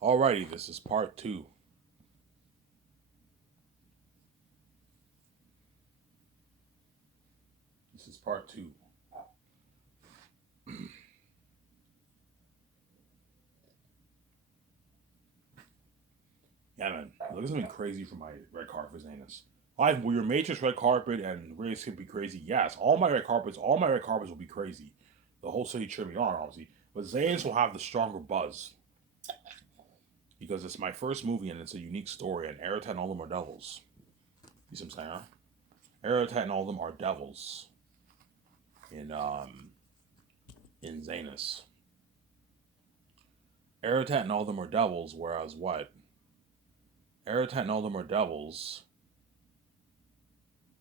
Alrighty, this is part two. This is part two. Yeah, man. Look at something crazy for my red carpet, Zanus. Will your Matrix red carpet and race could be crazy? Yes, all my red carpets will be crazy. The whole city cheer me on, obviously. But Zanus will have the stronger buzz because it's my first movie and it's a unique story. And Eratet and all of them are devils. You see what I'm saying? Huh? Eratet and all of them are devils in Zanus. Eratet and all of them are devils, whereas what? Eratet and all of them are devils,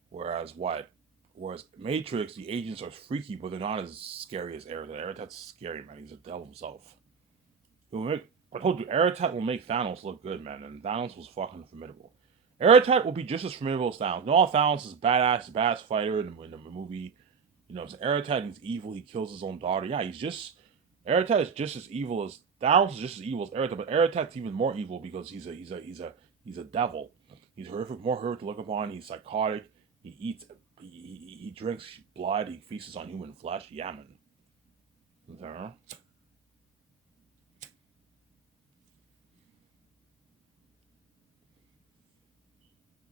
whereas what? Whereas Matrix, the agents are freaky, but they're not as scary as Eratet. Eratet's scary, man. He's a devil himself. I told you, Eratet will make Thanos look good, man, and Thanos was fucking formidable. Eratet will be just as formidable as Thanos. No, Thanos is badass fighter in the movie. You know, so Eratet, he's evil. He kills his own daughter. Yeah, Eratet is just as evil as Thanos is just as evil as Eratet, but Eratet's even more evil because he's a devil. He's horrific, more horrific to look upon. He's psychotic. He eats, he drinks blood. He feasts on human flesh. Yeah, man. Uh-huh.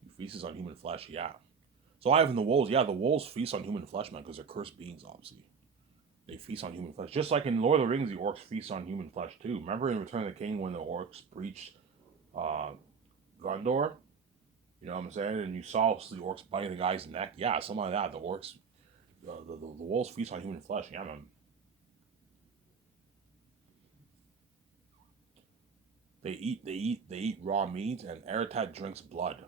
He feasts on human flesh. Yeah. So I have in the wolves. Yeah, the wolves feast on human flesh, man, because they're cursed beings, obviously. They feast on human flesh. Just like in Lord of the Rings, the orcs feast on human flesh too. Remember in Return of the King when the orcs breached uh, Gondor? You know what I'm saying? And you saw the orcs biting the guy's neck. Yeah, something like that. The orcs, the wolves feast on human flesh. Yeah, man. They eat raw meat, and Eratet drinks blood.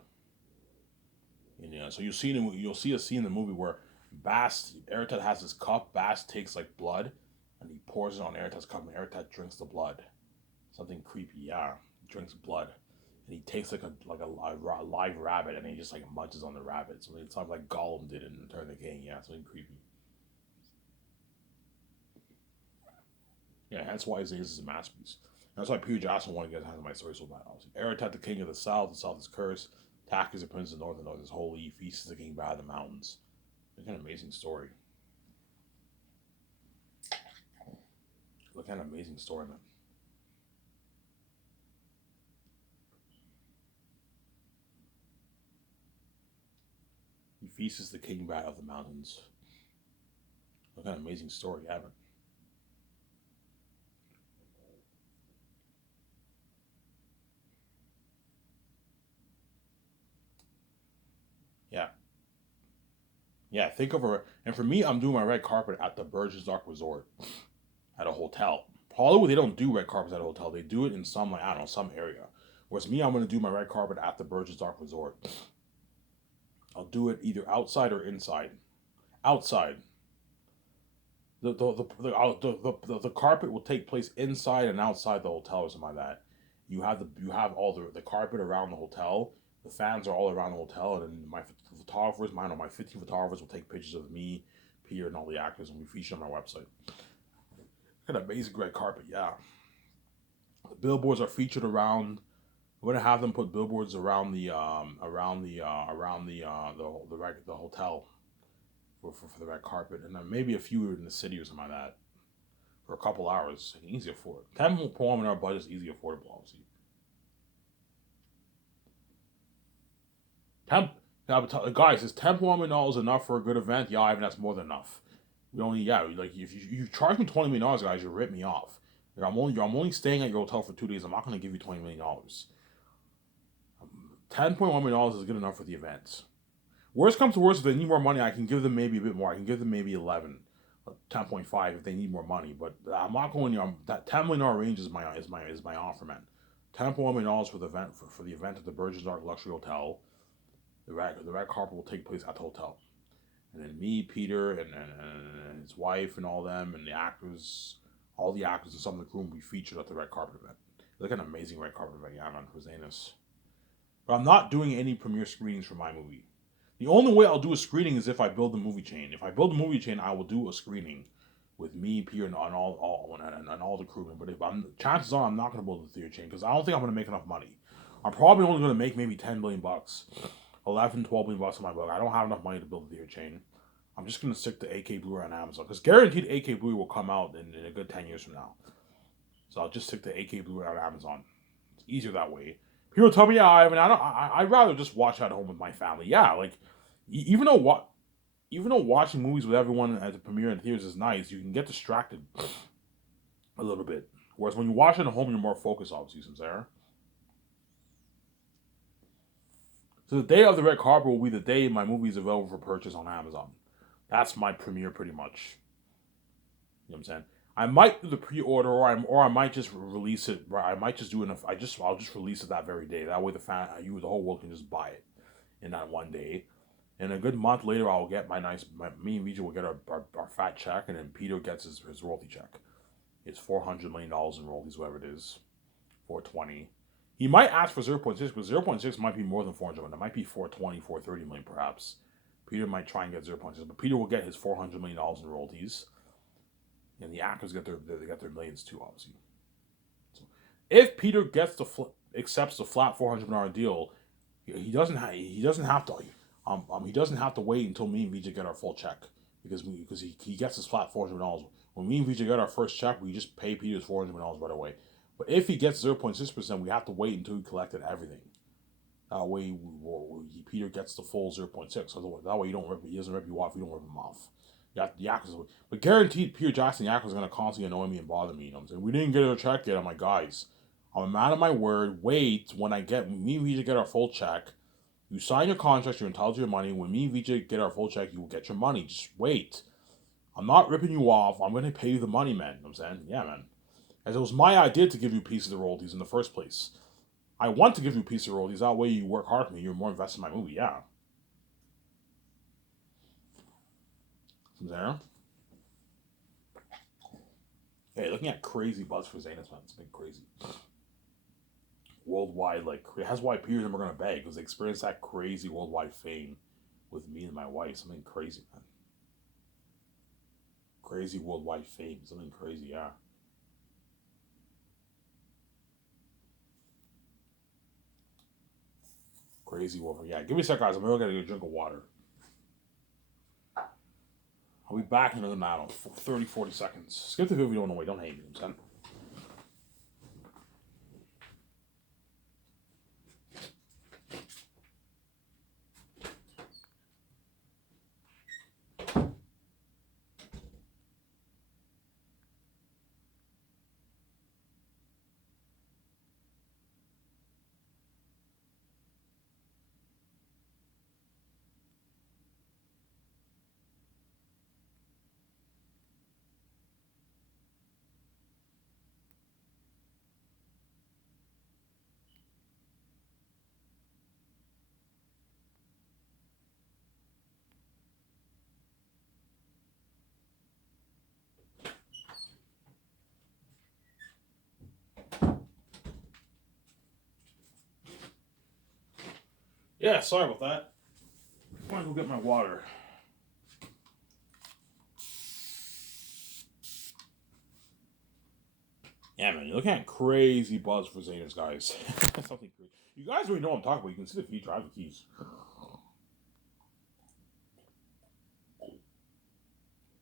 And yeah, so you'll see a scene in the movie where Eratet has this cup. Bast takes like blood, and he pours it on Eratet's cup, and Eratet drinks the blood. Something creepy. Yeah, he drinks blood. And he takes like a live rabbit and he just like munches on the rabbit. So it's something like Gollum did in Return of the King. Yeah, something creepy. Yeah, that's why Zayas is a masterpiece. That's why Peter Jackson wanted to get hands on my story so bad. Obviously, Eratet, the king of the south is cursed. Tak is the prince of the north is holy. Feast is the king bad of the mountains. Look at an amazing story. Look at an amazing story, man. He feasts the king bad of the mountains. Look at an amazing story, yeah, man. Yeah, yeah. Think of a and for me, I'm doing my red carpet at the Burgess Dark Resort at a hotel. Hollywood, they don't do red carpets at a hotel. They do it in some like I don't know some area. Whereas me, I'm gonna do my red carpet at the Burgess Dark Resort. I'll do it either outside or inside. Outside, the carpet will take place inside and outside the hotel or something like that. You have all the carpet around the hotel. The fans are all around the hotel, and then my 15 photographers will take pictures of me, Peter, and all the actors, and we feature on my website. Got an amazing red carpet, yeah. The billboards are featured around. We're gonna have them put billboards around the hotel for the red carpet, and then maybe a few in the city or something like that for a couple hours. Easy afford. 10 in our budget is easy affordable, obviously. Temp, now, guys, is $10 enough for a good event? Yeah, I even that's more than enough. We only like if you charge me $20 million, guys, you rip me off. Like, I'm only staying at your hotel for 2 days. I'm not gonna give you $20 million. $10.1 million is good enough for the events. Worst comes to worst, if they need more money, I can give them maybe a bit more. I can give them maybe 11, 10.5 if they need more money. But I'm not going. That $10 million range is my offer, man. $10.1 million for the event for the event at the Burgess Dark Luxury Hotel. The red carpet will take place at the hotel, and then me, Peter, and his wife, and all them, and all the actors and some of the crew will be featured at the red carpet event. Look at an amazing red carpet event, yeah, man, for Zanus. But I'm not doing any premiere screenings for my movie. The only way I'll do a screening is if I build the movie chain. If I build the movie chain, I will do a screening. with me, Peter, and all the crewmen. But if chances are I'm not gonna build the theater chain because I don't think I'm gonna make enough money. I'm probably only gonna make maybe 10 million bucks, 11, 12 million bucks on my book. I don't have enough money to build the theater chain. I'm just gonna stick to AK Blu-ray on Amazon because guaranteed AK Blu-ray will come out in a good 10 years from now. So I'll just stick to AK Blu-ray on Amazon. It's easier that way. People tell me, yeah, I'd rather just watch at home with my family. Yeah, like even though watching movies with everyone at the premiere in theaters is nice, you can get distracted a little bit. Whereas when you watch it at home, you're more focused, obviously, since there. So the day of the red carpet will be the day my movie is available for purchase on Amazon. That's my premiere, pretty much. You know what I'm saying? I might do the pre-order, or I might just release it. I might just do enough. I'll just release it that very day. That way, the whole world can just buy it in that one day. And a good month later, I'll get me and Vijay will get our fat check, and then Peter gets his royalty check. It's $400 million in royalties, whatever it is, 420. He might ask for 0.6, but 0.6 might be more than 400 million. It might be 420, 430 million, perhaps. Peter might try and get 0.6, but Peter will get his $400 million in royalties, and the actors get their millions too, obviously. So if Peter accepts the flat $400 million deal, he doesn't have to. He doesn't have to wait until me and Vijay get our full check because he gets his flat $400. When me and Vijay get our first check, we just pay Peter's $400 right away. But if he gets 0.6%, we have to wait until he collected everything. That way, Peter gets the full 0.6. So that way, he doesn't rip you off. You don't rip him off. The actors, but guaranteed, Peter Jackson, the actor, is gonna constantly annoy me and bother me. You know what I'm saying? We didn't get our check yet. I'm like, guys, I'm a man of my word. Wait, when me and Vijay get our full check. You sign your contract, you're entitled to your money. When me and Vijay get our full check, you will get your money. Just wait. I'm not ripping you off. I'm going to pay you the money, man. You know what I'm saying? Yeah, man. As it was my idea to give you a piece of the royalties in the first place. I want to give you a piece of the royalties. That way you work hard for me. You're more invested in my movie. Yeah. There. Hey, looking at crazy buzz for Zanus, man. It's been crazy. Worldwide, that's why Peter and them are going to beg, because they experienced that crazy worldwide fame with me and my wife. Something crazy, man. Crazy worldwide fame. Something crazy, yeah. Crazy world. Yeah, give me a sec, guys. I'm going to get a drink of water. I'll be back in another, I don't know, 30, 40 seconds. Skip the video if you don't know why. Don't hate me, son. Yeah, sorry about that. I'm going to go get my water. Yeah, man, you're looking at crazy buzz for Zanus, guys. Something crazy. You guys already know what I'm talking about. You can see the feature. I have the keys.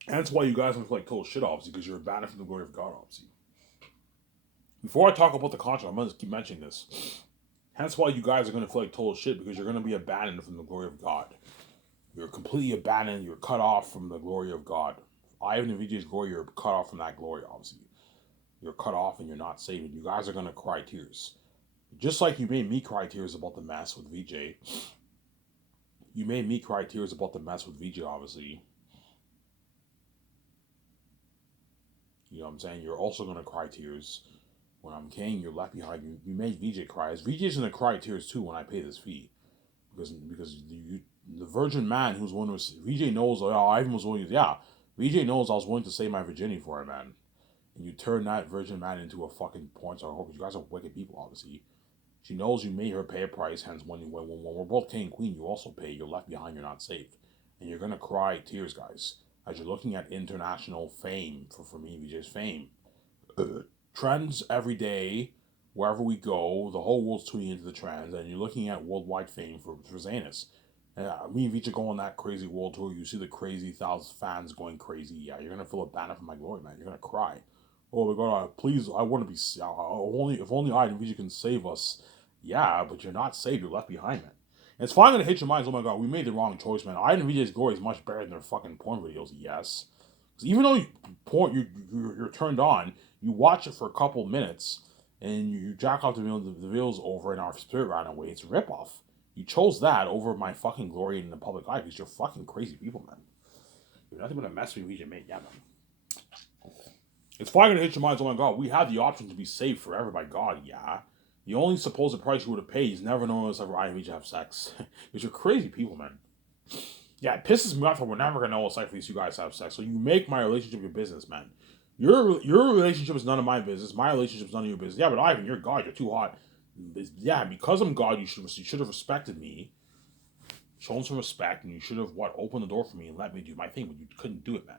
And that's why you guys don't feel like total shit, obviously, because you're abandoned from the glory of God, obviously. Before I talk about the contract, I'm going to keep mentioning this. Hence why you guys are going to feel like total shit, because you're going to be abandoned from the glory of God. You're completely abandoned. You're cut off from the glory of God. Ivan and Vijay's glory, you're cut off from that glory, obviously. You're cut off and you're not saved. You guys are going to cry tears. Just like you made me cry tears about the mess with Vijay. You made me cry tears about the mess with Vijay, obviously. You know what I'm saying? You're also going to cry tears when I'm king. You're left behind. You made Vijay cry. Vijay's going to cry tears too when I pay this fee. Because the virgin man who's willing to... Vijay knows, Ivan was willing to... Yeah, Vijay knows I was willing to save my virginity for him, man. And you turn that virgin man into a fucking porn star. Because you guys are wicked people, obviously. She knows you made her pay a price. Hence, when we're both king and queen, you also pay. You're left behind. You're not saved. And you're going to cry tears, guys. as you're looking at international fame for me and VJ's fame. Trends every day, wherever we go, the whole world's tuning into the trends, and you're looking at worldwide fame for Zanus. Me and Vijay go on that crazy world tour. You see the crazy thousand fans going crazy. Yeah, you're gonna feel a banner for my glory, man. You're gonna cry. Oh my God, please! I want to be. Only if only I and Vijay can save us. Yeah, but you're not saved. You're left behind, man. And it's finally gonna hit your minds. Oh my God, we made the wrong choice, man. I and Vijay's glory is much better than their fucking porn videos. Yes, because even though you're turned on, you watch it for a couple minutes, and you jack off the videos over, and our spirit ran away. It's a ripoff. You chose that over my fucking glory in the public eye because you're fucking crazy people, man. You're nothing but a mess with me, mate. Yeah, man. It's finally gonna hit your minds. Oh my God, we have the option to be saved forever by God. Yeah. The only supposed price you would have paid is never knowing us ever I and VJ have sex. Because you're crazy people, man. Yeah, it pisses me off that we're never gonna know what's like for these two guys to have sex. So you make my relationship your business, man. Your relationship is none of my business. My relationship is none of your business. Yeah, but Ivan, you're God. You're too hot. Yeah, because I'm God, you should have respected me, shown some respect, and you should have opened the door for me and let me do my thing. But you couldn't do it, man.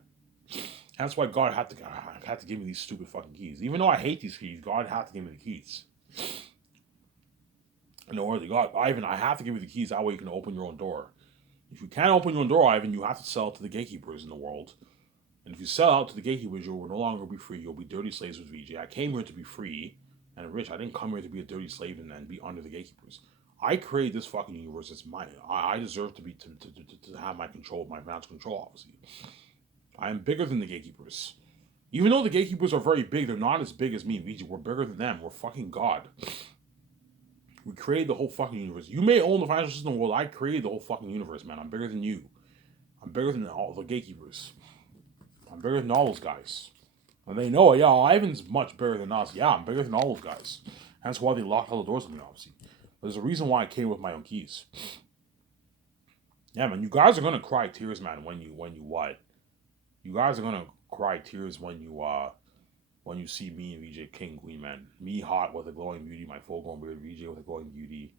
That's why God had to give me these stupid fucking keys. Even though I hate these keys, God had to give me the keys. No, really, God, Ivan, I have to give you the keys. That way you can open your own door. If you can't open your own door, Ivan, you have to sell it to the gatekeepers in the world. And if you sell out to the gatekeepers, you will no longer be free. You'll be dirty slaves with VJ. I came here to be free and rich. I didn't come here to be a dirty slave and then be under the gatekeepers. I created this fucking universe. It's mine. I deserve to have my control, my financial control, obviously. I am bigger than the gatekeepers. Even though the gatekeepers are very big, they're not as big as me and VJ. We're bigger than them. We're fucking God. We created the whole fucking universe. You may own the financial system in the world. I created the whole fucking universe, man. I'm bigger than you. I'm bigger than all the gatekeepers. I'm bigger than all those guys. And they know, yeah, Ivan's much bigger than us. Yeah, I'm bigger than all those guys. That's why they locked all the doors on me, obviously. But there's a reason why I came with my own keys. Yeah, man, you guys are gonna cry tears, man, when you what? You guys are gonna cry tears when you see me and VJ King Queen, man. Me hot with a glowing beauty, my full grown beard, VJ with a glowing beauty.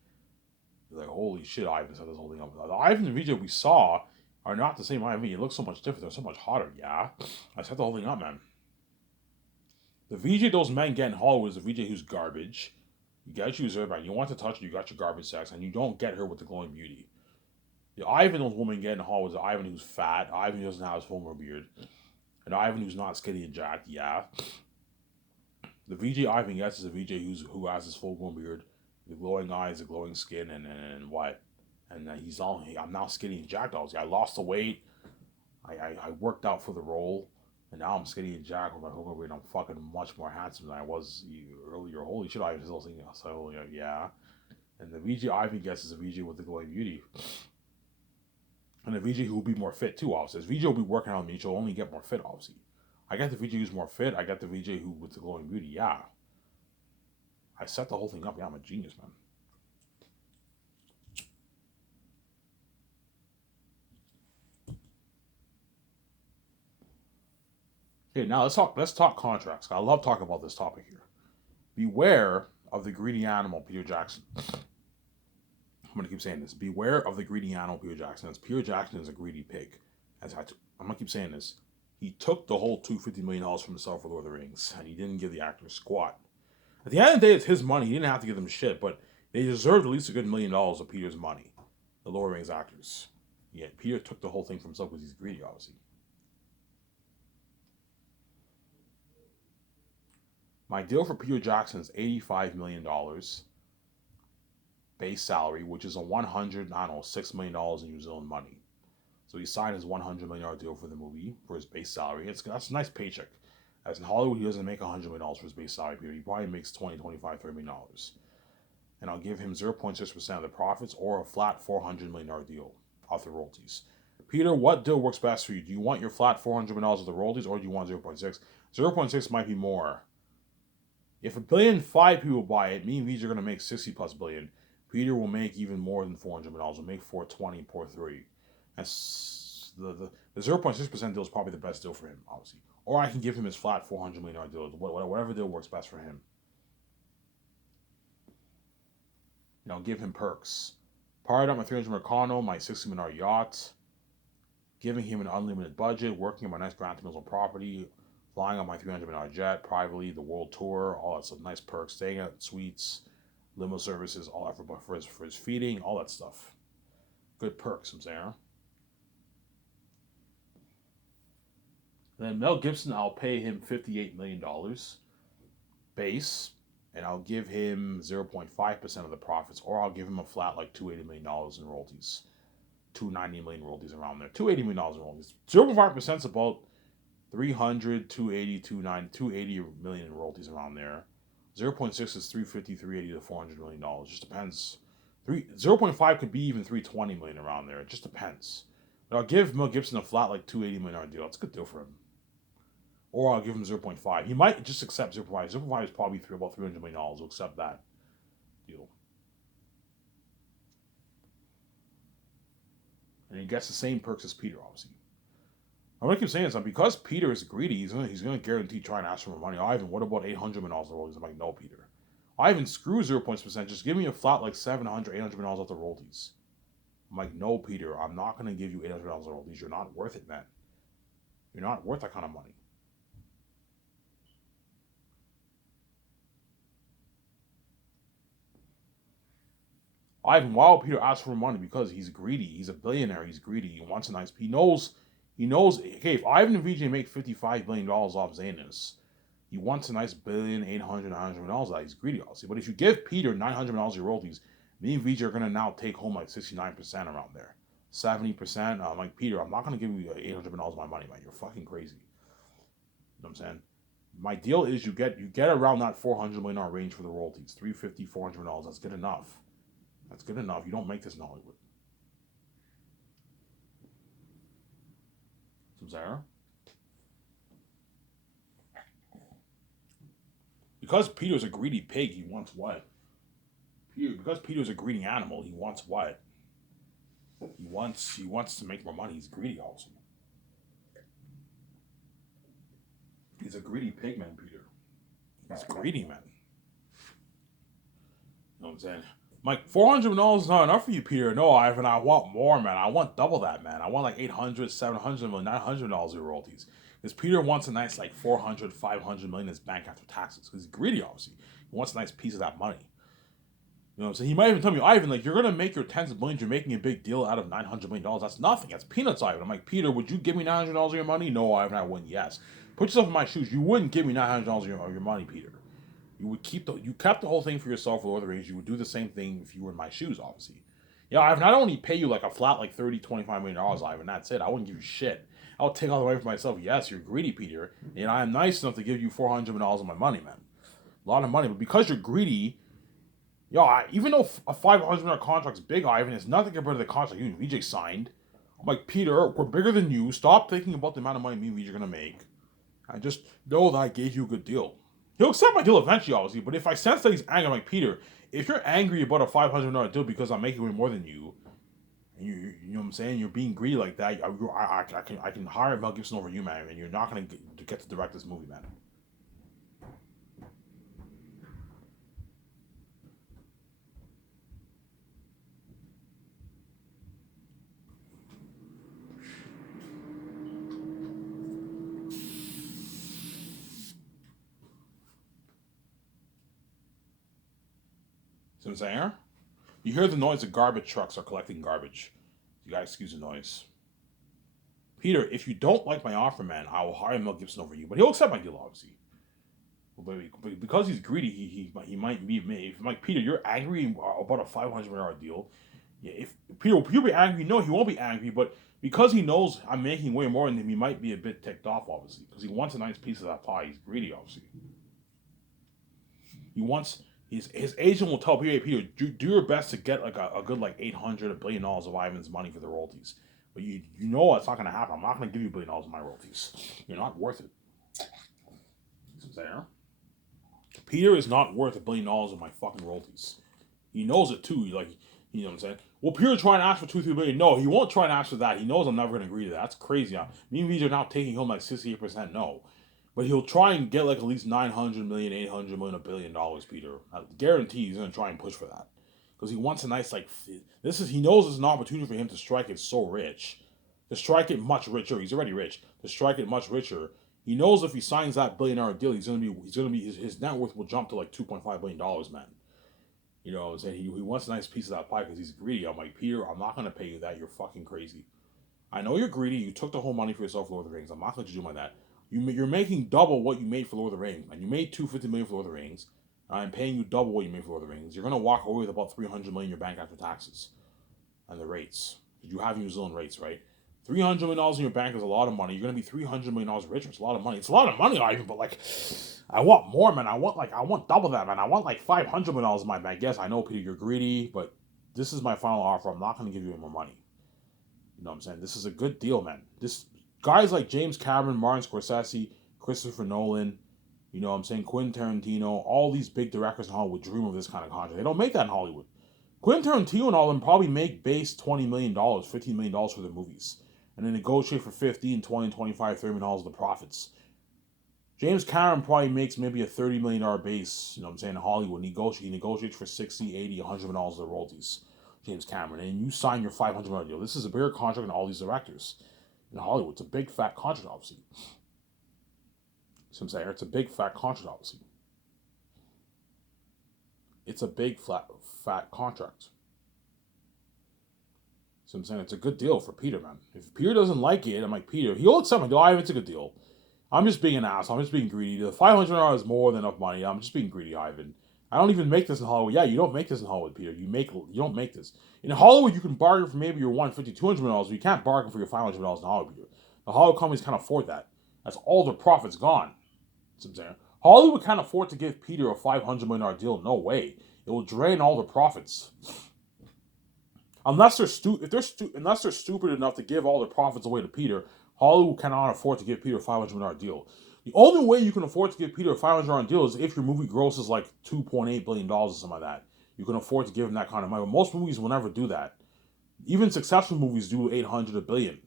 You're like, holy shit, Ivan set this whole thing up. The Ivan and VJ we saw are not the same Ivan. It looks so much different. They're so much hotter, yeah. I set the whole thing up, man. The VJ those men get in Hollywood is the VJ who's garbage. You get you reserved, man. You want to touch her, you got your garbage sex, and you don't get her with the glowing beauty. The Ivan those women get in Hollywood is the Ivan who's fat, Ivan who doesn't have his full grown beard, and Ivan who's not skinny and jacked, yeah. The VJ Ivan gets is a VJ who has his full grown beard, the glowing eyes, the glowing skin, and what? And I'm now skinny and jacked. I lost the weight. I worked out for the role, and now I'm skinny and jacked with my whole grown beard. I'm fucking much more handsome than I was earlier. Holy shit, I was still thinking. So yeah. And the VJ Ivan gets is a VJ with the glowing beauty. And the VJ who will be more fit too, obviously. As VJ will be working on me, she'll only get more fit, obviously. I got the VJ who's more fit. I got the VJ who with the glowing beauty. Yeah. I set the whole thing up. Yeah, I'm a genius, man. Okay, now let's talk contracts. I love talking about this topic here. Beware of the greedy animal, Peter Jackson. I'm gonna keep saying this. Beware of the greedy animal, Peter Jackson. As Peter Jackson is a greedy pig. I'm gonna keep saying this. He took the whole $250 million from himself for Lord of the Rings, and he didn't give the actors squat. At the end of the day, it's his money. He didn't have to give them shit, but they deserved at least a good $1 million of Peter's money. The Lord of the Rings actors. Yet Peter took the whole thing for himself because he's greedy, obviously. My deal for Peter Jackson is $85 million base salary, which is a $6 million in New Zealand money. So he signed his $100 million deal for the movie for his base salary. That's a nice paycheck. As in Hollywood, he doesn't make $100 million for his base salary. He probably makes $20, $25, $30 million. And I'll give him 0.6% of the profits or a flat $400 million deal off the royalties. Peter, what deal works best for you? Do you want your flat $400 million of the royalties or do you want 0.6? 0.6 might be more. If 1,000,000,005 people buy it, me and V's are going to make 60 plus billion. Peter will make even more than $400 million. We'll make 420, 430. That's the 0.6% deal is probably the best deal for him, obviously. Or I can give him his flat $400 million deal. Whatever deal works best for him. Give him perks. Pirate out my 300 Mercano, my $60 million yacht. giving him an unlimited budget, working on my nice Grand Theft property, flying on my $300 million jet privately, the world tour, all that stuff, nice perks, staying at suites, limo services, all that for his feeding, all that stuff. Good perks, I'm saying. Then Mel Gibson, I'll pay him $58 million base, and I'll give him 0.5% of the profits, or I'll give him a flat like $280 million in royalties. 290 million royalties around there. $280 million in royalties. 0.5% is about 300, 280, 290, 280 million in royalties around there. 0.6 is 350, 380 to $400 million. Just depends. 0.5 could be even 320 million around there. It just depends. But I'll give Mel Gibson a flat like $280 million deal. That's a good deal for him. Or I'll give him 0.5. He might just accept 0.5. 0.5 is probably about $300 million. He'll accept that deal. And he gets the same perks as Peter, obviously. I'm gonna keep saying this, because Peter is greedy, he's gonna guarantee try and ask for more money. Ivan, what about $800 million royalties? I'm like, no, Peter. Ivan, screw 0.6%. Just give me a flat like $700, $800 million off the royalties. I'm like, no, Peter, I'm not gonna give you $800 million royalties. You're not worth it, man. You're not worth that kind of money. Ivan, why would Peter ask for money? Because he's greedy. He's a billionaire. He's greedy. He wants a nice. He knows. Okay, if Ivan and VJ make $55 billion off Zanus, he wants a nice billion, 800, $900 million out. He's greedy, obviously. But if you give Peter $900 million royalties, me and VJ are gonna now take home like 69% around there, 70%. I'm like, Peter, I'm not gonna give you $800 million of my money, man. You're fucking crazy. You know what I'm saying? My deal is you get around that $400 million range for the royalties, 350, $400 million. That's good enough. That's good enough. You don't make this in Hollywood. Sarah? Because Peter's a greedy pig, he wants what? Because Peter's a greedy animal, he wants what? He wants to make more money. He's greedy also. He's a greedy pig, man, Peter. He's greedy, man. You know what I'm saying? Like, $400 is not enough for you, Peter. No, Ivan, I want more, man. I want double that, man. I want like 800, 700 million, $900 in royalties. Because Peter wants a nice like 400, 500 million in his bank after taxes. Because he's greedy, obviously. He wants a nice piece of that money. You know what I'm saying? He might even tell me, Ivan, like, you're going to make your tens of millions. You're making a big deal out of $900 million. That's nothing. That's peanuts, Ivan. I'm like, Peter, would you give me $900 of your money? No, Ivan, I wouldn't. Yes. Put yourself in my shoes. You wouldn't give me $900 of your money, Peter. You kept the whole thing for yourself with Lord of the Rings. You would do the same thing if you were in my shoes, obviously. Yeah, Ivan, I'd only pay you like a flat like $30, $25 million, Ivan. That's it. I wouldn't give you shit. I'll take all the way for myself. Yes, you're greedy, Peter. And I am nice enough to give you $400 million of my money, man. A lot of money. But because you're greedy, even though a $500 million contract's big, Ivan, it's nothing compared to the contract you and VJ signed. I'm like, Peter, we're bigger than you. Stop thinking about the amount of money me and VJ are going to make. I just know that I gave you a good deal. He'll accept my deal eventually, obviously, but if I sense that he's angry, I'm like, Peter, if you're angry about a $500 million deal because I'm making way more than you, and you know what I'm saying, you're being greedy like that, I can hire Mel Gibson over you, man, and you're not going to get to direct this movie, man. See what I'm saying? You hear the noise of garbage trucks are collecting garbage. You gotta excuse the noise. Peter, if you don't like my offer, man, I will hire Mel Gibson over you. But he'll accept my deal, obviously. But because he's greedy, he might be me. If I'm like, Peter, you're angry about a $500 million deal. Yeah, if Peter will be angry, no, he won't be angry. But because he knows I'm making way more than him, he might be a bit ticked off, obviously. Because he wants a nice piece of that pie. He's greedy, obviously. He wants his agent will tell Peter, do your best to get like a good like $800 billion of Ivan's money for the royalties. But you know it's not gonna happen. I'm not gonna give you $1 billion of my royalties. You're not worth it. There. Peter is not worth $1 billion of my fucking royalties. He knows it too. Like, you know what I'm saying? Well, Peter trying to ask for 2-3 billion. No, he won't try and ask for that. He knows I'm never gonna agree to that. That's crazy. Me and Vij are now taking home like 68%. No. But he'll try and get like at least 900 million, 800 million, $1 billion, Peter. I guarantee he's gonna try and push for that. Because he wants a nice like he knows it's an opportunity for him to strike it so rich To strike it much richer, he's already rich. To strike it much richer, he knows if he signs that $1 billion deal, his net worth will jump to like $2.5 billion, man. You know what I'm saying? He wants a nice piece of that pie because he's greedy. I'm like, Peter, I'm not gonna pay you that. You're fucking crazy. I know you're greedy. You took the whole money for yourself for Lord of the Rings. I'm not gonna let you do my that. You're making double what you made for Lord of the Rings, man. You made $250 million for Lord of the Rings. I'm paying you double what you made for Lord of the Rings. You're gonna walk away with about $300 million in your bank after taxes and the rates. You have New Zealand rates, right? $300 million in your bank is a lot of money. You're gonna be $300 million richer. It's a lot of money. It's a lot of money, Ivan. But like, I want more, man. I want double that, man. I want like $500 million in my bank. Yes, I know, Peter, you're greedy, but this is my final offer. I'm not gonna give you any more money. You know what I'm saying? This is a good deal, man. This guys like James Cameron, Martin Scorsese, Christopher Nolan, you know what I'm saying, Quentin Tarantino, all these big directors in Hollywood dream of this kind of contract. They don't make that in Hollywood. Quentin Tarantino and all of them probably make base $20 million, $15 million for their movies. And then negotiate for 15, 20, 25, $30 million of the profits. James Cameron probably makes maybe a $30 million base, you know what I'm saying, in Hollywood. He negotiates for 60, 80, $100 million of the royalties. James Cameron, and you sign your $500 million deal. This is a bigger contract than all these directors in Hollywood. It's a big fat contract, obviously. So I'm saying it's a big fat contract, obviously. It's a big fat contract. So I'm saying it's a good deal for Peter, man. If Peter doesn't like it, I'm like, Peter, he'll accept my deal. It's a good deal. I'm just being an asshole. I'm just being greedy. The $500 is more than enough money. I'm just being greedy, Ivan. I don't even make this in Hollywood. Yeah, you don't make this in Hollywood, Peter. You don't make this. In Hollywood, you can bargain for maybe your $150, $200 million, but you can't bargain for your $500 million in Hollywood, Peter. The Hollywood companies can't afford that. That's all their profits gone. You know what I'm saying? Hollywood can't afford to give Peter a $500 million deal. No way. It will drain all their profits. Unless they're stupid enough to give all their profits away to Peter, Hollywood cannot afford to give Peter a $500 million deal. The only way you can afford to give Peter a $500 million deal is if your movie grosses like $2.8 billion or something like that. You can afford to give him that kind of money. But most movies will never do that. Even successful movies do 800, $1 billion.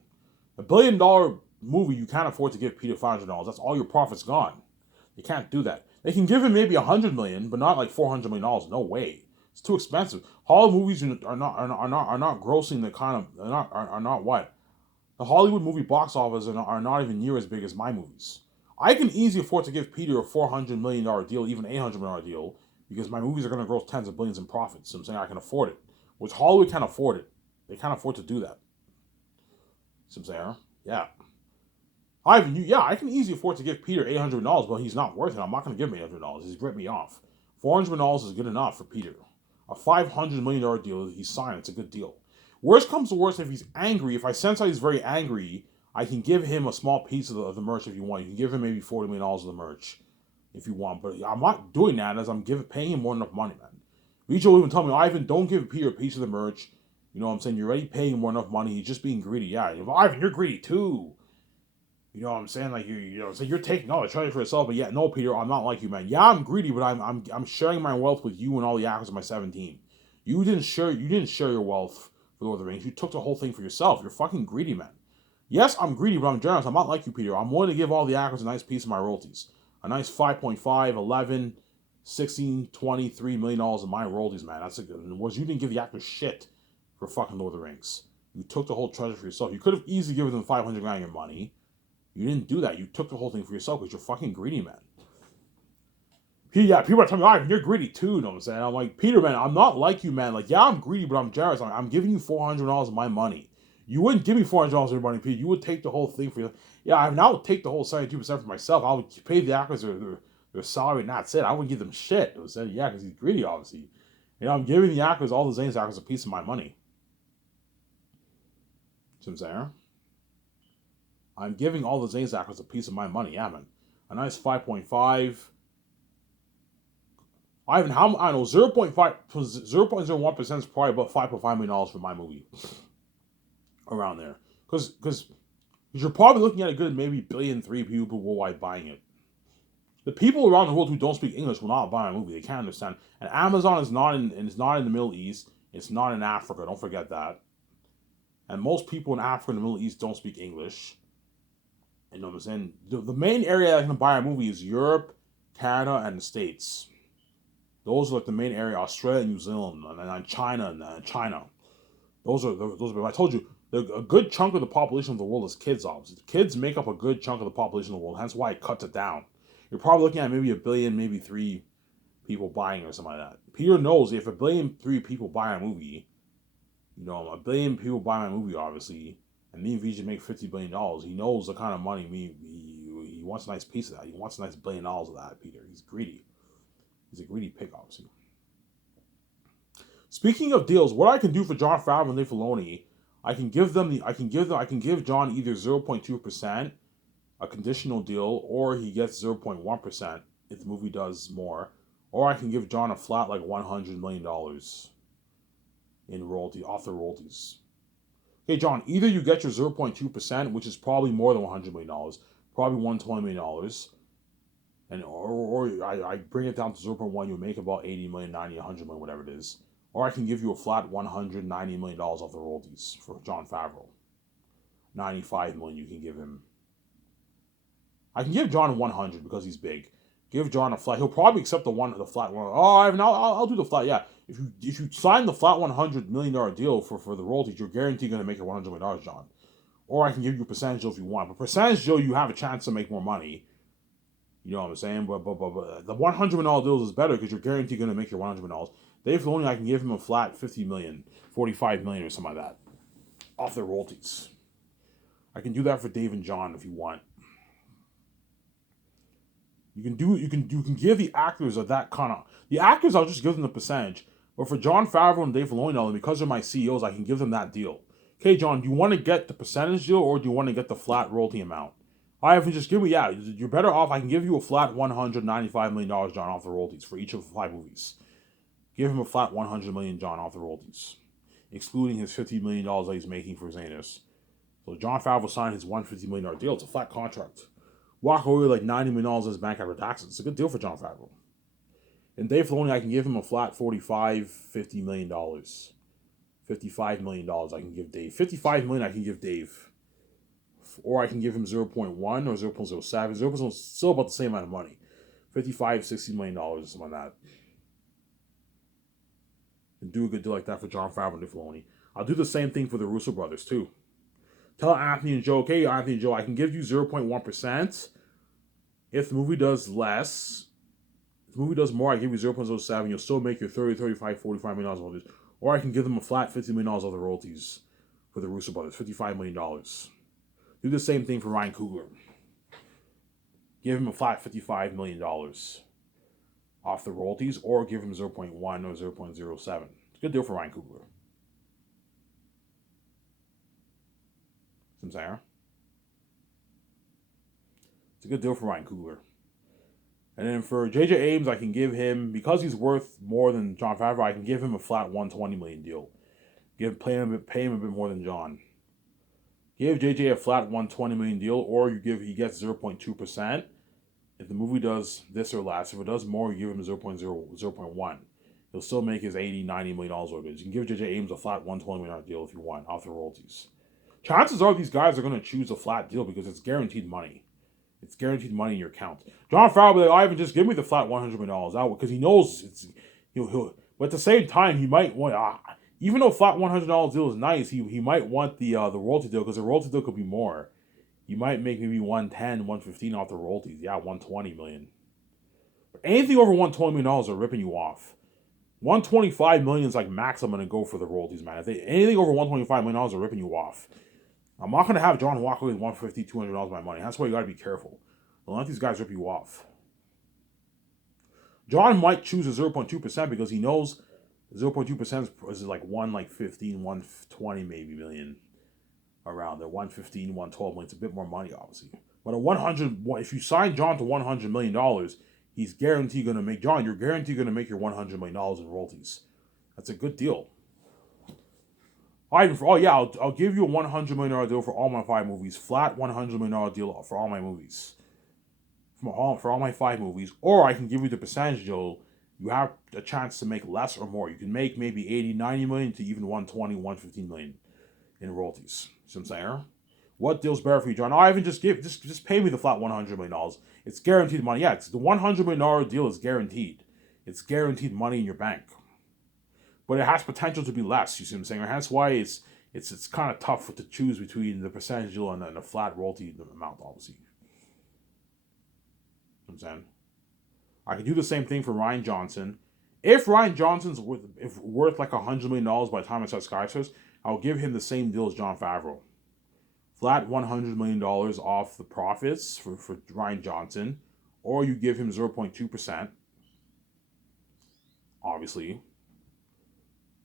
$1 billion movie, you can't afford to give Peter $500. That's all your profits gone. You can't do that. They can give him maybe $100 million, but not like $400 million. No way. It's too expensive. Hollywood movies are not grossing the kind of are not what the Hollywood movie box office are not even near as big as my movies. I can easily afford to give Peter a $400 million deal, even $800 million deal, because my movies are going to gross tens of billions in profits. So I'm saying I can afford it, which Hollywood can't afford it. They can't afford to do that. So I'm saying, yeah. I can easily afford to give Peter $800, but he's not worth it. I'm not going to give him $800. He's ripped me off. $400 million is good enough for Peter. A $500 million deal that he signed, it's a good deal. Worst comes to worst, if he's angry, if I sense that he's very angry, I can give him a small piece of the merch if you want. You can give him maybe $40 million of the merch if you want. But I'm not doing that as I'm paying him more than enough money, man. Richo will even tell me, Ivan, don't give Peter a piece of the merch. You know what I'm saying? You're already paying him more than enough money. He's just being greedy. Yeah, Ivan, you're greedy too. You know what I'm saying? Like so you're taking all the credit for yourself, but yeah, no, Peter, I'm not like you, man. Yeah, I'm greedy, but I'm sharing my wealth with you and all the actors of my 17. You didn't share your wealth for Lord of the Rings. You took the whole thing for yourself. You're fucking greedy, man. Yes, I'm greedy, but I'm generous. I'm not like you, Peter. I'm willing to give all the actors a nice piece of my royalties. A nice 5.5, 11, 16, 23 million dollars of my royalties, man. That's a good. Was you didn't give the actors shit for fucking Lord of the Rings. You took the whole treasure for yourself. You could have easily given them 500 grand of your money. You didn't do that. You took the whole thing for yourself because you're fucking greedy, man. People are telling me, Ivan, you're greedy too, you know what I'm saying? I'm like, Peter, man, I'm not like you, man. Like, yeah, I'm greedy, but I'm generous. I'm giving you $400 of my money. You wouldn't give me $400 of your money, Peter. You would take the whole thing for you. Yeah, I would take the whole 72% for myself. I would pay the actors their salary, and that's it. I wouldn't give them shit. It was said, yeah, because he's greedy, obviously. I'm giving the actors, all the Zane's actors, a piece of my money. See what I'm saying? I'm giving all the Zane's actors a piece of my money. Yeah, man. A nice 5.5. I don't know, 0.01% is probably about $5.5 million for my movie. Around there. Because you're probably looking at a good maybe 1.3 billion people worldwide buying it. The people around the world who don't speak English will not buy a movie. They can't understand. And Amazon is not in the Middle East. It's not in Africa. Don't forget that. And most people in Africa and the Middle East don't speak English. You know what I'm saying? The main area that can buy a movie is Europe, Canada, and the States. Those are like the main area. Australia, New Zealand, and China, China. Those are. I told you, A good chunk of the population of the world is kids, obviously. Kids make up a good chunk of the population of the world, hence why it cuts it down. You're probably looking at maybe a billion, maybe 3 people buying or something like that. Peter knows if 1,000,000,003 people buy a movie, a billion people buy my movie, obviously, and me and VJ make $50 billion. He knows the kind of money he wants a nice piece of that. He wants a nice $1 billion of that. Peter, he's greedy. He's a greedy pig, obviously. Speaking of deals, what I can do for Jon Favreau and Dave Filoni, I can give John either 0.2%, a conditional deal, or he gets 0.1% if the movie does more, or I can give John a flat like $100 million in royalty off the royalties. Okay, John, either you get your 0.2%, which is probably more than $100 million, probably $120 million, and or I bring it down to 0.1, you make about 80 million, 90, 100 million, whatever it is. Or I can give you a flat $190 million off the royalties for Jon Favreau. 95 million you can give him. I can give John 100 because he's big. Give John a flat. He'll probably accept the flat one. Oh, I'll do the flat. Yeah, if you sign the flat $100 million deal for the royalties, you're guaranteed going to make your $100 million, John. Or I can give you a percentage deal if you want. But percentage deal, you have a chance to make more money. You know what I'm saying? But the $100 million deals is better because you're guaranteed going to make your $100 million. Dave Filoni, I can give him a flat 50 million, 45 million, or something like that, off their royalties. I can do that for Dave and John if you want. You can give the actors of that kind of the actors. I'll just give them the percentage. But for Jon Favreau and Dave Filoni, because they're my CEOs, I can give them that deal. Okay, John, do you want to get the percentage deal or do you want to get the flat royalty amount? I have to just give me, you're better off. I can give you a flat $195 million, John, off the royalties for each of the 5 movies. Give him a flat $100 million, John, off the royalties, excluding his $50 million that he's making for Zanus. So Jon Favreau signed his $150 million deal. It's a flat contract. Walk away with like $90 million in his bank after taxes. It's a good deal for Jon Favreau. And Dave Filoni, I can give him a flat $50 million. $55 million I can give Dave. $55 million I can give Dave. Or I can give him 0.1 or 0.07. 0.0 still about the same amount of money. $60 million or something like that. And do a good deal like that for Jon Favreau and Dave Filoni. I'll do the same thing for the Russo brothers too. Tell Anthony and Joe, okay, Anthony and Joe, I can give you 0.1%. If the movie does less, if the movie does more, I give you 0.07. You'll still make your 30, 35, 45 million dollars royalties. Or I can give them a flat $50 million of the royalties for the Russo brothers, $55 million. Do the same thing for Ryan Coogler. Give him a flat $55 million off the royalties, or give him 0.1 or 0.07. It's a good deal for Ryan Coogler. It's a good deal for Ryan Coogler. And then for J.J. Abrams, I can give him, because he's worth more than Jon Favreau, I can give him a flat $120 million deal. Pay him a bit more than John. Give J.J. a flat $120 million deal, or he gets 0.2%. If the movie does this or less, if it does more, you give him 0.1. He'll still make his $80, $90 million or it is. You can give J.J. Abrams a flat $120 million deal if you want, off the royalties. Chances are these guys are going to choose a flat deal because it's guaranteed money. It's guaranteed money in your account. Jon Favreau will be like, Ivan, just give me the flat $100 million out, because he knows he'll. But at the same time, he might want, even though flat $100 deal is nice, he might want the royalty deal, because the royalty deal could be more. You might make maybe 110, 115 off the royalties. Yeah, 120 million. But anything over $120 million are ripping you off. 125 million is like max I'm gonna go for the royalties, man. If anything over $125 million are ripping you off. I'm not gonna have John walk away with $150, $200 of my money. That's why you gotta be careful. Don't let these guys rip you off. John might choose a 0.2% because he knows 0.2% is like 115, 120 maybe million. Around there, 115, 112 million. It's a bit more money, obviously. But if you sign John to $100 million, he's guaranteed going to make, John, you're guaranteed going to make your $100 million in royalties. That's a good deal. I'll give you a $100 million deal for all my 5 movies. Flat $100 million deal for all my movies. For all my 5 movies. Or I can give you the percentage deal. You have a chance to make less or more. You can make maybe 80, 90 million to even 120, 115 million in royalties. See what I'm saying? What deal's better for you, John? Ivan, just pay me the flat $100 million. It's guaranteed money. Yeah, it's the $100 million deal is guaranteed. It's guaranteed money in your bank. But it has potential to be less, you see what I'm saying? That's why it's kind of tough to choose between the percentage deal and the flat royalty amount, obviously. You know what I'm saying? I could do the same thing for Ryan Johnson. If Ryan Johnson's worth like $100 million by the time I start Skyscrapers, I'll give him the same deal as Jon Favreau. Flat $100 million off the profits for Ryan Johnson, or you give him 0.2%. Obviously,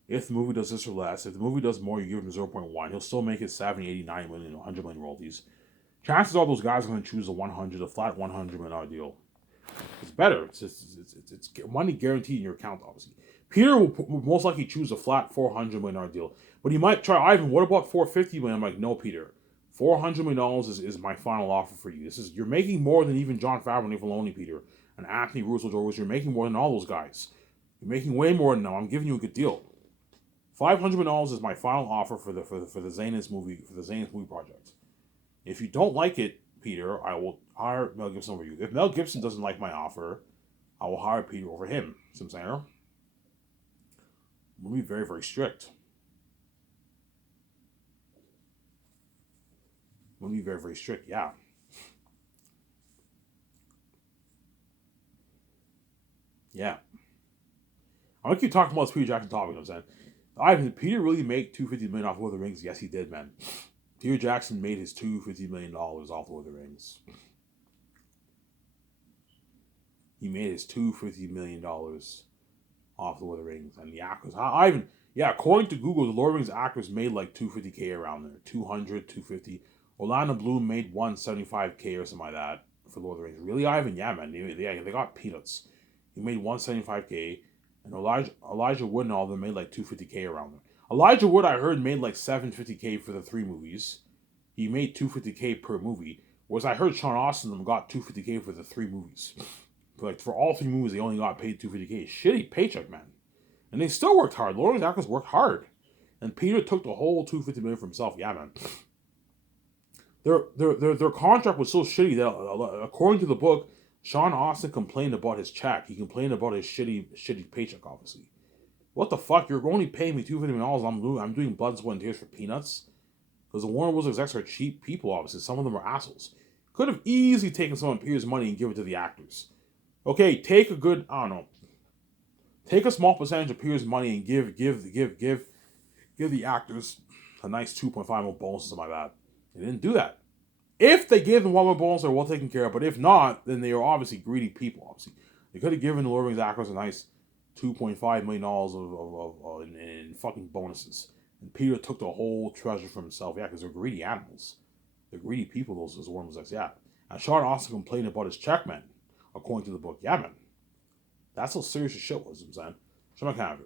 if the movie does this or less, if the movie does more, you give him 0.1. He'll still make it 70, 80, 90 million, 100 million royalties. Chances are those guys are going to choose a flat $100 million deal. It's better. It's money guaranteed in your account, obviously. Peter will most likely choose a flat $400 million deal. But he might try, Ivan, what about $450 million? I'm like, no, Peter. $400 million is my final offer for you. You're making more than even Jon Favreau and Dave Filoni, Peter. And Anthony Russo, George, you're making more than all those guys. You're making way more than them. I'm giving you a good deal. $500 million is my final offer for the Zanus movie project. If you don't like it, Peter, I will hire Mel Gibson over you. If Mel Gibson doesn't like my offer, I will hire Peter over him. See what I'm saying? We'll be very, very strict. We'll be very, very strict, yeah. Yeah. I'm going to keep talking about this Peter Jackson topic, you know what I'm saying? Ivan, did Peter really make $250 million off Lord of the Rings? Yes, he did, man. Peter Jackson made his $250 million off Lord of the Rings. He made his $250 million off Lord of the Rings. And the actors, Ivan, yeah, according to Google, the Lord of the Rings actors made like $250K around there. 200, 250. Orlando Bloom made $175K or something like that for Lord of the Rings. Really, Ivan? Yeah, man. They got peanuts. He made $175K. And Elijah Wood and all of them made like $250K around there. Elijah Wood, I heard, made like $750K for the 3 movies. He made $250K per movie. Whereas I heard Sean Austin them got $250K for the 3 movies. Like for all 3 movies, they only got paid $250K. Shitty paycheck, man. And they still worked hard. Lord of the Rings actors worked hard. And Peter took the whole $250 million for himself. Yeah, man. Their contract was so shitty that according to the book, Sean Austin complained about his check. He complained about his shitty paycheck, obviously. What the fuck? You're only paying me $250 million. I'm doing blood, sweat, and tears for peanuts? Because the Warner Bros. Execs are cheap people, obviously. Some of them are assholes. Could have easily taken some of Peter's money and give it to the actors. Okay, take a good, I don't know. Take a small percentage of Peter's money and give the actors a nice 2.5 mil bonus or something like that. They didn't do that. If they gave them 1 mil bonus, they're well taken care of. But if not, then they are obviously greedy people, obviously. They could have given the Lord of the Rings actors a nice $2.5 million in fucking bonuses. And Peter took the whole treasure for himself. Yeah, because they're greedy animals. They're greedy people, those Warner Bros. Yeah. And Sean Austin complained about his check, man. According to the book. Yeah, man. That's how serious the shit was, I'm saying. Show my camera.